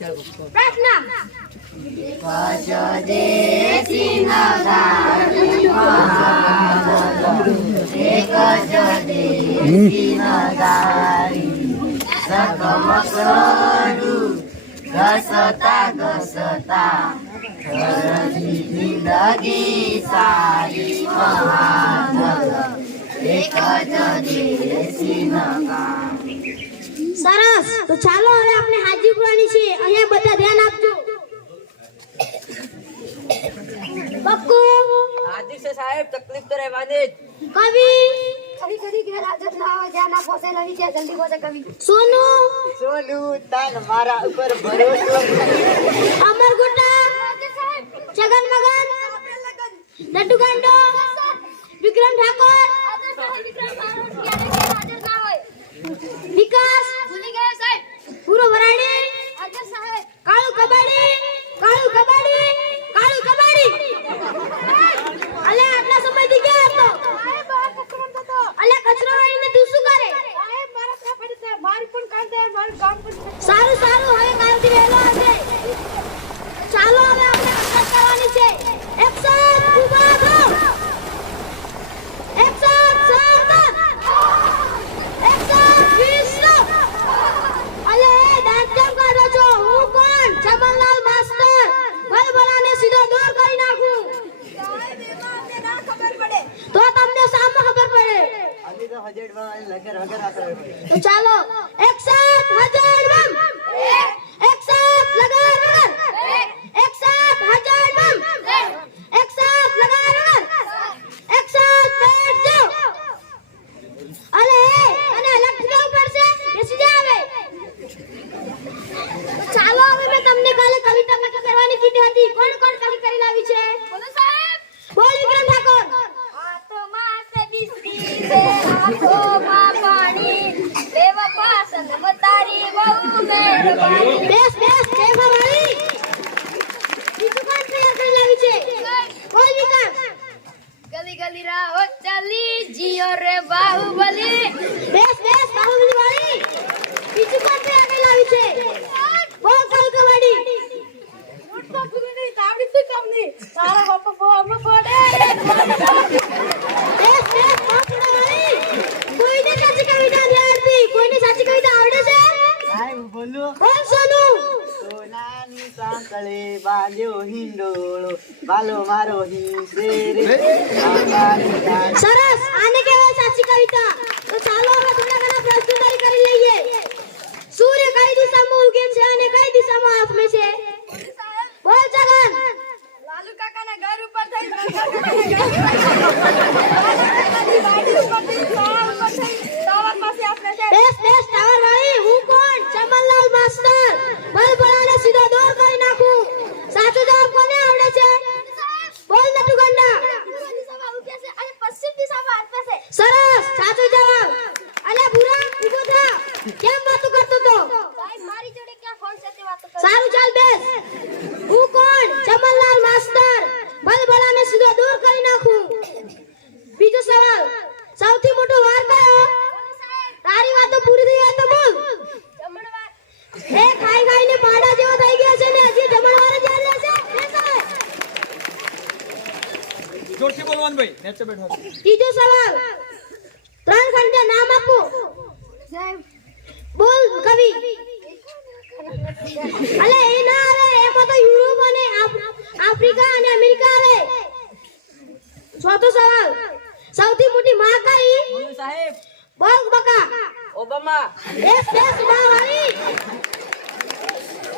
પ્રાર્થના ઘસતા જિંદગી સારી એક જ દેશી નગર. સરસ. તો ચાલો હવે આપણે હાજી પુરાણી છે. અહીંયા બધા ધ્યાન આપજો. બક્કુ હાજી છે સાહેબ, તકલીફ તો રહેવાની જ. કવિ કદી ઘેર હાજર ના હોય, જ્યાં ના પહોંચે લવી ત્યાં જલ્દી પહોંચે કવિ. સોનુ સોનું તન મારા ઉપર ભરોસો. અમર ગુટા છગન મગન નટુ ગાંડો વિક્રમ ઠાકોર વિકાસ ભૂલી ગયા સાહેબ. પૂરો વરાડી હાજર સાહેબ. કાળુ કબાડી અલે આટલા સમયથી ક્યાં હતો? સાહેબ બહાર કચરો થતો. અલે કચરો વાળીને તું શું કરે? સાહેબ મારા ત્યાં પડી છે. મારી પણ કામ દે, મારું કામ પણ છે. સારું હવે કાલથી વહેલો હશે. ચાલો હવે આપણે અભ્યાસ કરવાની છે. એક્શન ઉભા થો. એક્શન શાંત. એક્શન વિષ્ણુ. અલે દાંત કેમ કાઢો છો? હું કોણ? ચમનલાલ માસ્ટર. ભલભલાને સીધો દૂર કરી નાખું. સાહેબ એમાં અમને ના ખબર પડે. તો તમને સામે ખબર પડે. અભી તો હજેડમાં લગર વગર આ કરે. તો ચાલો એક્શન હજાર બમ. એક્શન લગા રગર. એક્શન હજાર બમ. એક્શન લગા રગર. એક્શન બેઠ જાઓ. અરે અને લટ જવું પડશે. બેસી જા હવે. ચાલો હવે મેં તમને કાલે કવિતા નક્કી કરવાની કીધી હતી. કોણ કવિ કરી લાવી છે? બોલો સાહેબ. બોલ વિક્રમ ઠાકોર. આંખોમાં સે બિસ્કી છે, આંખોમાં પાણી, બેવફા સનમ તારી બહુ મહેરબાની. બેસ બેહવા વાળી. બીજું કોણ તૈયાર કરી લાવી છે? બોલ વિકાસ. ગલી ગલી રાહો ચાલી, જીઓ રે બાહુબલી. બેસ બાહુબલી વાળી. બીજું કોણ તૈયાર કરી લાવી છે? બોલ કલકવાડી. મોટો ગુની તાવડી તું કમની. તારા બાપા બહુ અમે પડે. બેસ બાહુબલી વાળી. કોઈને સાચી કવિતા નથી આવડતી. કોઈને સાચી કવિતા આવડે છે? સાહેબ બોલું. બોલ સોનુ. સોનાની સાંકળે બાંધ્યો હિંડોળો, બાલો મારો હિંસે રે. સરસ. આને કહેવાય સાચી કવિતા. તો ચાલો હવે થોડા ઘણા પ્રશ્નો કરી લઈએ. સૂર્ય કઈ દિશામાં ઉગે છે અને કઈ દિશામાં આથમે છે? બોલ જગન. લાલુ કાકાના ઘર ઉપર થઈ, વાડી ઉપર થઈ, ટાવર પાસે આપણે છે. બેસ ટાવર વાળી. હું કોણ? ચમનલાલ માસ્ટર. બલબલાને સીધો દૂર કરી નાખું. સાચો જવાબ કોને આવડે છે? બોલ નટુ ગંડા. દિશામાં ઉગે છે અને પશ્ચિમ દિશામાં આથમે છે. સરસ. સાચો જવાબ. અલે ભૂરા ઊભો થા. કેમ વાતો કરતો તો? સાહેબ મારી જોડે ક્યાં ફોન છે તે વાતો કરે. સારું ચાલ બેસ. હું કોણ? ચમનલાલ માસ્ટર. બલબલાને સીધો દૂર કરી નાખું. બીજો સવાલ. સૌથી મોટો વાર કયો? તારી વાતો પૂરી થઈ હોય તો બોલ. જમણવાર. એ ખાઈને પાડા જેવો થઈ ગયા છે ને હજી જમણવાર જ યાદ રહેશે? બેસ હવે. જોરથી બોલવાનું ભાઈ, નીચે બેઠો છો. ત્રીજો સવાલ. 3 ઘંટે નામ આપો. સાહેબ બોલ કવિ. અલે એ ના આવે. એમાં તો યુરોપ અને આફ્રિકા અને અમેરિકા આવે. ચોથો સવાલ. સૌથી મોટી મહાકાઈ? બોલો સાહેબ. બોલ બકા. ઓબામા. બેસ વાળી.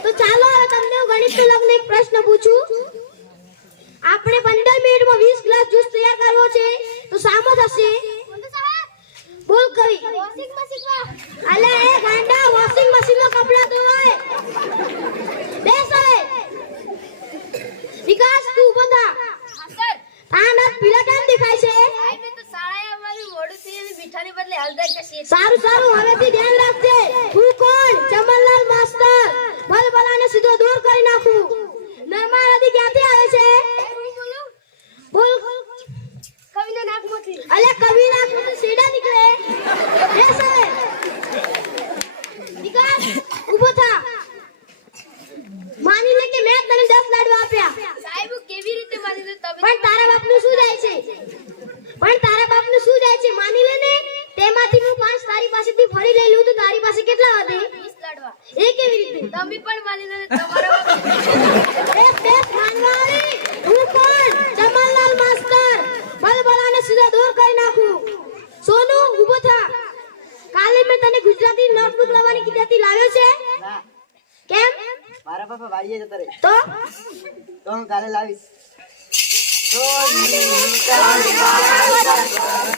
તો ચાલો હવે તમને હું ગણિતનો લગ્ન એક પ્રશ્ન પૂછું. આપણે 15 મિનિટમાં 20 ગ્લાસ જ્યુસ તૈયાર કરવો છે તો સામો થશે? બોલ કવિ. વોશિંગ મશીનમાં. અલે એ ગાંડા વોશિંગ મશીનનો કપડા ધોવાય. બેસ હવે. વિકાસ તું ઊભો થા. સર તાના પીલા કેમ દેખાય છે? સાહેબ મેં તો શાળાએ અમારું મોડું થઈ અને મીઠાની બદલે હળદર કશી. સારું હવેથી ધ્યાન રાખજે. હું કોણ? ચમનલાલ માસ્ટર. ભલભલાને સીધો દૂર કરી નાખું. નર્મદા નદી ક્યાંથી આવે છે? બોલ. કવિના નાકમાંથી. અલે કવિ નાકમાંથી સીડા નીકળે. બેસ હવે. વિકાસ ઊભો થા. ખાનવાળી હું કોણ જમાલલાલ માસ્ટર બલબલાને સીધા દૂર કરી નાખું સોનુ ઊભો થા કાલે મેં તને ગુજરાતી નોટબુક લાવવાની કીધી હતી લાવ્યો છે ના કેમ મારા પપ્પા વાડીએ જતા રહે તો તો હું કાલે લાવીશ સોનું તાન મારા